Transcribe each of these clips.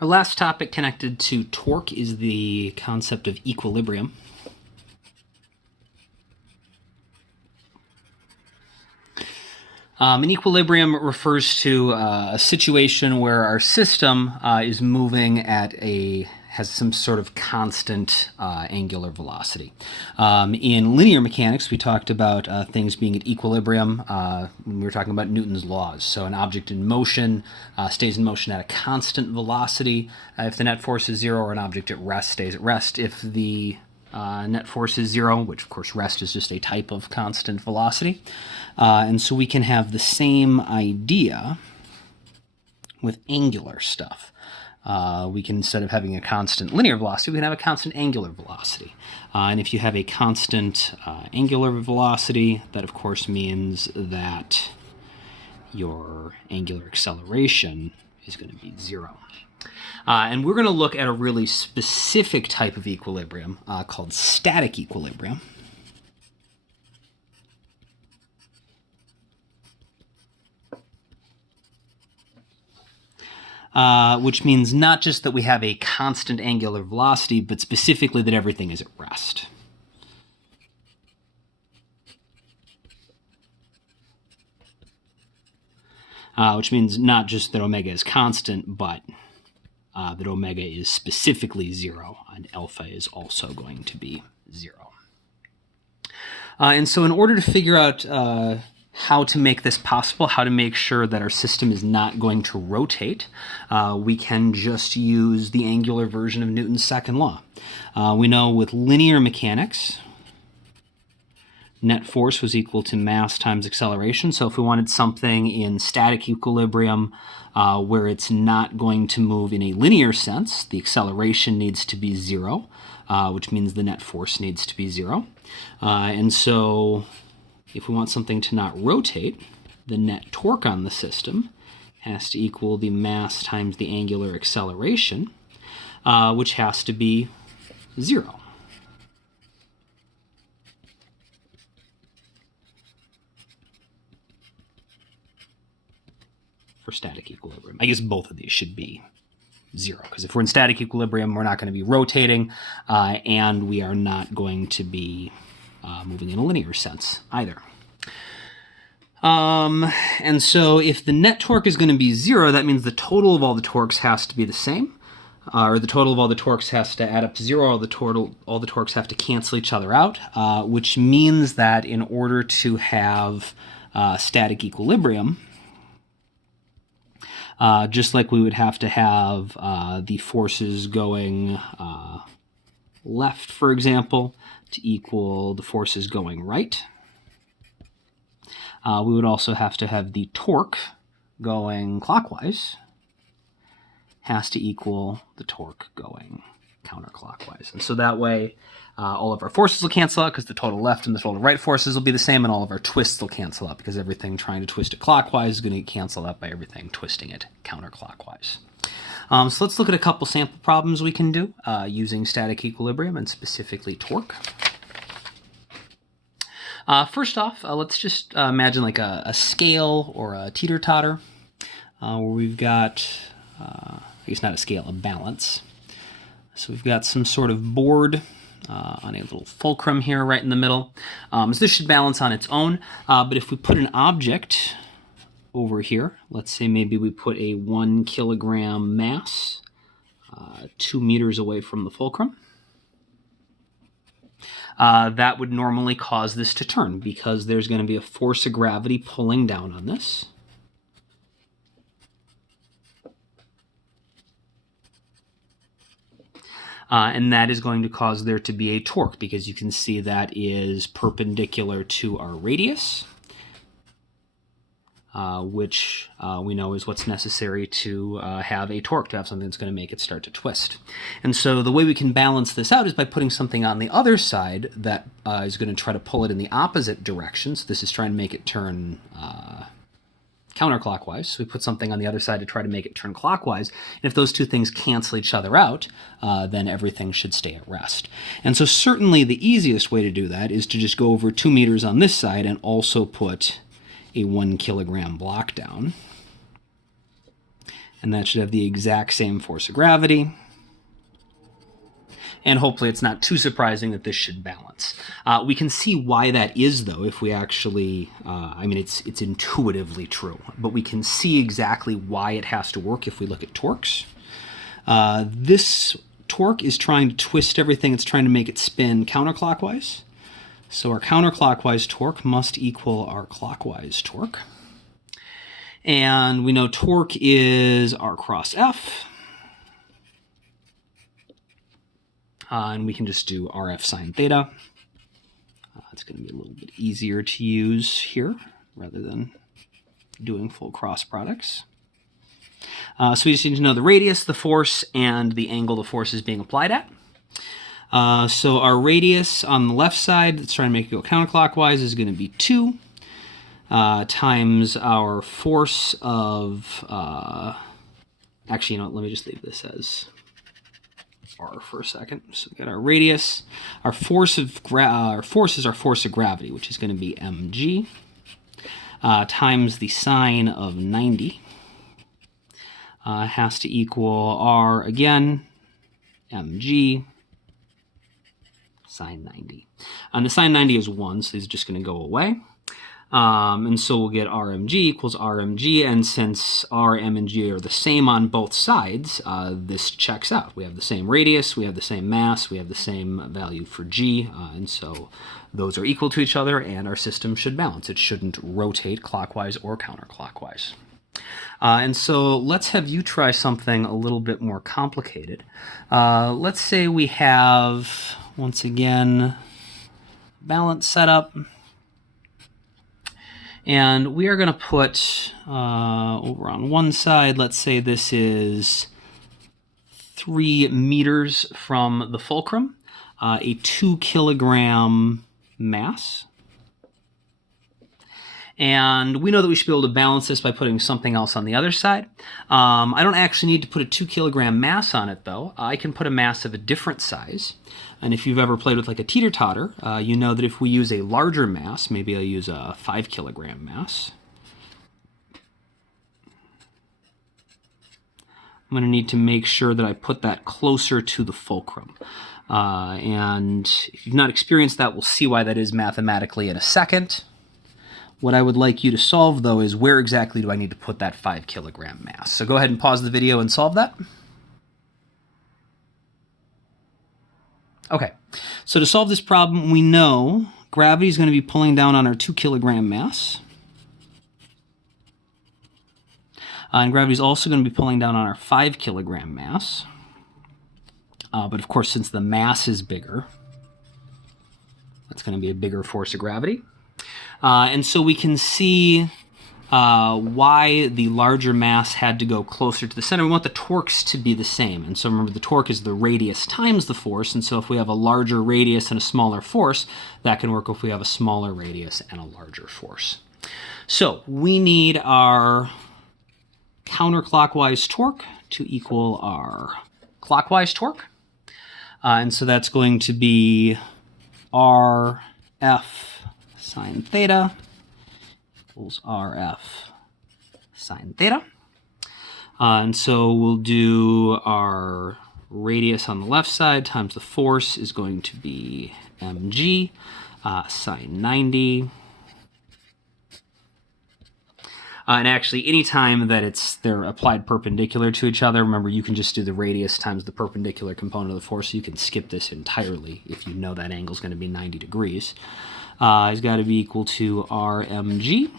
Our last topic connected to torque is the concept of equilibrium. An equilibrium refers to a situation where our system is moving at has some sort of constant angular velocity. In linear mechanics, we talked about things being at equilibrium when we were talking about Newton's laws. So an object in motion stays in motion at a constant velocity if the net force is zero, or an object at rest stays at rest if the net force is zero, which of course rest is just a type of constant velocity. And so we can have the same idea with angular stuff. We can, instead of having a constant linear velocity, we can have a constant angular velocity. And if you have a constant angular velocity, that of course means that your angular acceleration is going to be zero. And we're going to look at a really specific type of equilibrium called static equilibrium. Which means not just that we have a constant angular velocity, but specifically that everything is at rest. Which means not just that omega is constant, but that omega is specifically zero, and alpha is also going to be zero. And so in order to figure out how to make this possible, how to make sure that our system is not going to rotate, we can just use the angular version of Newton's second law. We know with linear mechanics, net force was equal to mass times acceleration. So if we wanted something in static equilibrium where it's not going to move in a linear sense, the acceleration needs to be zero, which means the net force needs to be zero. And so if we want something to not rotate, the net torque on the system has to equal the mass times the angular acceleration, which has to be zero. For static equilibrium. I guess both of these should be zero, because if we're in static equilibrium, we're not going to be rotating, and we are not going to be moving in a linear sense either. And so if the net torque is going to be zero, that means the total of all the torques has to be the same, or the total of all the torques has to add up to zero. All the torques have to cancel each other out, which means that in order to have static equilibrium, just like we would have to have the forces going left, for example, to equal the forces going right, we would also have to have the torque going clockwise has to equal the torque going counterclockwise. And so that way all of our forces will cancel out because the total left and the total right forces will be the same, and all of our twists will cancel out because everything trying to twist it clockwise is going to get canceled out by everything twisting it counterclockwise. So let's look at a couple sample problems we can do using static equilibrium and specifically torque. First off, let's just imagine like a scale or a teeter-totter where we've got, I guess not a scale, a balance. So we've got some sort of board on a little fulcrum here right in the middle. So this should balance on its own, but if we put an object over here, let's say maybe we put a 1 kilogram mass 2 meters away from the fulcrum, that would normally cause this to turn because there's going to be a force of gravity pulling down on this. And that is going to cause there to be a torque because you can see that is perpendicular to our radius, which we know is what's necessary to have a torque, to have something that's going to make it start to twist. And so the way we can balance this out is by putting something on the other side that is going to try to pull it in the opposite direction. So this is trying to make it turn counterclockwise. So we put something on the other side to try to make it turn clockwise. And if those two things cancel each other out, then everything should stay at rest. And so certainly the easiest way to do that is to just go over 2 meters on this side and also put a 1 kilogram block down. And that should have the exact same force of gravity. And hopefully it's not too surprising that this should balance. We can see why that is, though, if we actually, I mean, it's intuitively true, but we can see exactly why it has to work if we look at torques. This torque is trying to twist everything. It's trying to make it spin counterclockwise. So our counterclockwise torque must equal our clockwise torque. And we know torque is R cross F. And we can just do RF sine theta. It's going to be a little bit easier to use here rather than doing full cross products. So we just need to know the radius, the force, and the angle the force is being applied at. So our radius on the left side, let's try and make it go counterclockwise, is going to be 2 times our force of... actually, you know what, let me just leave this as R for a second. So we got our radius. Our force is our force of gravity, which is going to be mg, times the sine of 90. Has to equal R again, mg, sine 90. And the sine 90 is 1, so these are just going to go away. And so we'll get RMG equals RMG, and since R, M, and G are the same on both sides, this checks out. We have the same radius, we have the same mass, we have the same value for G, and so those are equal to each other, and our system should balance. It shouldn't rotate clockwise or counterclockwise. And so let's have you try something a little bit more complicated. Let's say we have, once again, balance setup. And we are going to put over on one side, let's say this is 3 meters from the fulcrum, a 2 kilogram mass. And we know that we should be able to balance this by putting something else on the other side. I don't actually need to put a 2 kilogram mass on it, though. I can put a mass of a different size. And if you've ever played with like a teeter-totter, you know that if we use a larger mass, maybe I'll use a 5 kilogram mass. I'm going to need to make sure that I put that closer to the fulcrum. And if you've not experienced that, we'll see why that is mathematically in a second. What I would like you to solve, though, is where exactly do I need to put that 5 kilogram mass? So go ahead and pause the video and solve that. Okay, so to solve this problem, we know gravity is going to be pulling down on our 2 kilogram mass. And gravity is also going to be pulling down on our 5 kilogram mass. But of course, since the mass is bigger, that's going to be a bigger force of gravity. And so we can see why the larger mass had to go closer to the center. We want the torques to be the same. And so remember, the torque is the radius times the force. And so if we have a larger radius and a smaller force, that can work if we have a smaller radius and a larger force. So we need our counterclockwise torque to equal our clockwise torque. And so that's going to be RF sine theta equals RF sine theta. And so we'll do our radius on the left side times the force is going to be mg sine 90. And actually, any time that they're applied perpendicular to each other, remember, you can just do the radius times the perpendicular component of the force. So you can skip this entirely if you know that angle is going to be 90 degrees. It's got to be equal to RMG.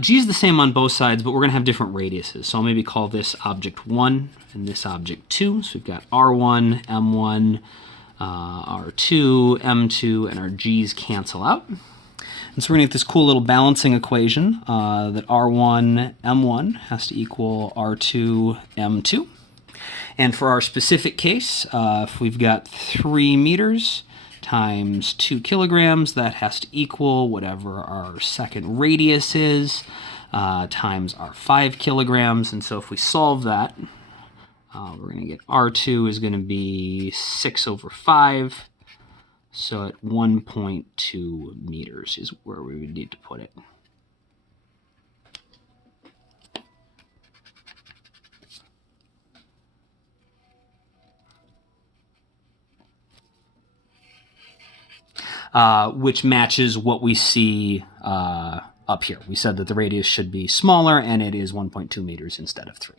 G is the same on both sides, but we're going to have different radiuses. So I'll maybe call this object 1 and this object 2. So we've got R1, M1, R2, M2, and our G's cancel out. And so we're going to get this cool little balancing equation that R1, M1 has to equal R2, M2. And for our specific case, if we've got 3 meters times 2 kilograms, that has to equal whatever our second radius is times our 5 kilograms. And so if we solve that, we're going to get R2 is going to be 6 over 5. So at 1.2 meters is where we would need to put it. which matches what we see up here. We said that the radius should be smaller, and it is 1.2 meters instead of 3.